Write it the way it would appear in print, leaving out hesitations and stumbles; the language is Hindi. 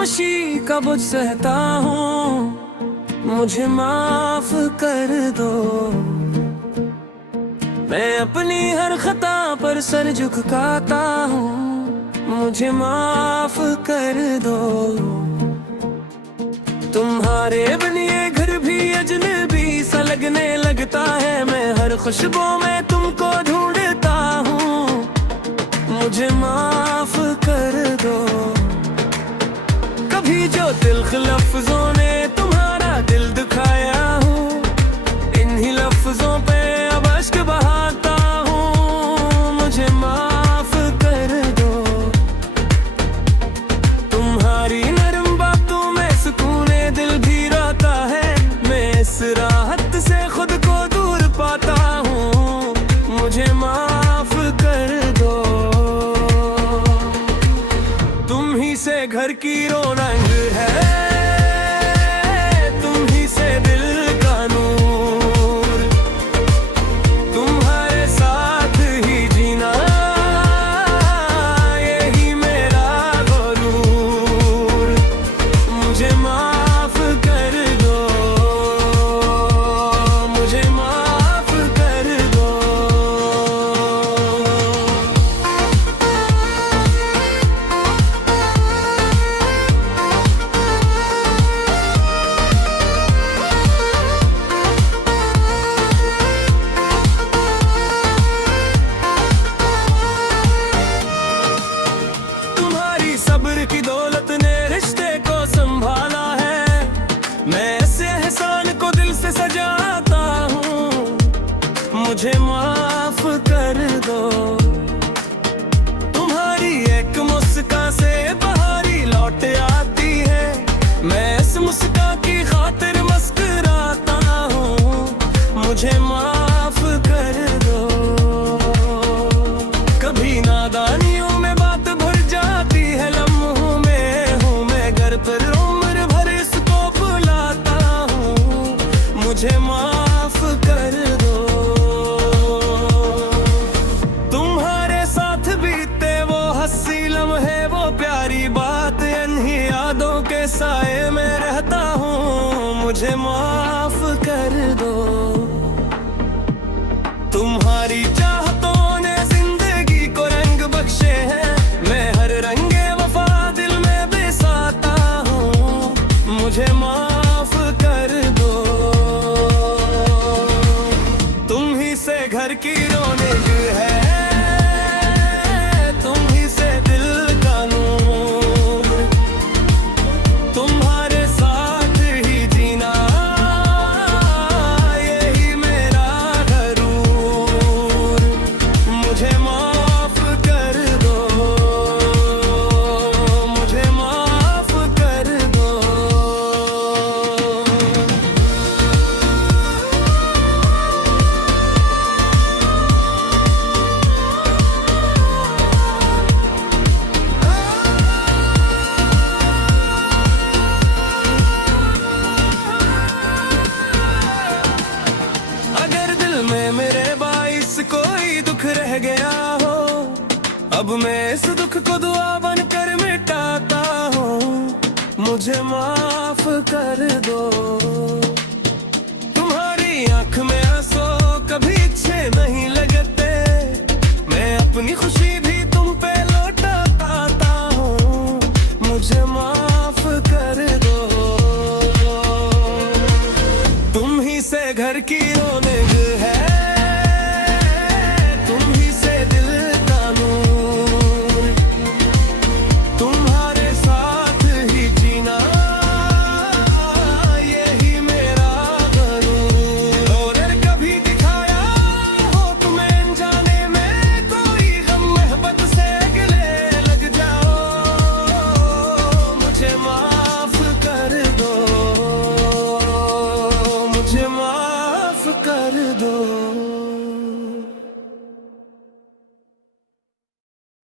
खामोशी का बोझ सहता हूँ, मुझे माफ कर दो। मैं अपनी हर खता पर सर झुकाता हूँ, मुझे माफ कर दो। तुम्हारे बनिए घर भी अजनबी सा लगने लगता है, मैं हर खुशबू में तुमको ढूंढता हूँ, मुझे माफ कर दो। कभी जो तिल्ख लफ्जों ने तुम्हारा दिल दुखाया हूँ, इन्हीं लफ्जों पे अब अश्क बहाता हूँ, मुझे माफ कर दो। तुम्हारी नरम बातों में सुकूने दिल भी रोता है, मैं इस राहत से खुद को दूर पाता हूँ, मुझे माफ कर दो। तुम ही से घर की रौनक है, तुम ही से दिल का नूर, तुम्हारे साथ ही जीना यही मेरा गुरूर, मुझे माफ कर दो, मुझे माफ कर दो। सब्र की दौलत ने रिश्ते को संभाला है, मैं ऐसे एहसान को दिल से सजाता हूँ, मुझे माफ कर दो। तुम्हारी एक मुस्कान से बहारी लौट आती है, मैं इस मुस्कान की खातिर मुस्कुराता हूँ, मुझे माफ कर दो। कभी नादानियों में बात भर जाती है, लम्हों में हूँ मैं घर पर उम्र भर इसको भुलाता हूँ, मुझे माफ कर दो। तुम्हारे साथ बीते वो हंसी लम्हे, वो प्यारी बात, इन्हीं यादों के साए में रहता हूँ, मुझे माफ कर दो। तुम्हारी चाहतों ने जिंदगी को रंग बख्शे हैं, मैं हर रंगे वफा दिल में बसाता हूँ, मुझे माफ कर दो। तुम ही से घर की रौनक है, तुम ही से दिल का नूर, तुम्हारे साथ ही जीना यही मेरा गुरूर, मुझे माफ कर दो, मुझे माफ कर दो। अगर दिल में मेरे बाइस कोई दुख रह गया हो, अब मैं इस दुख को दुआ बनकर मिटाता हूँ, मुझे माफ कर दो।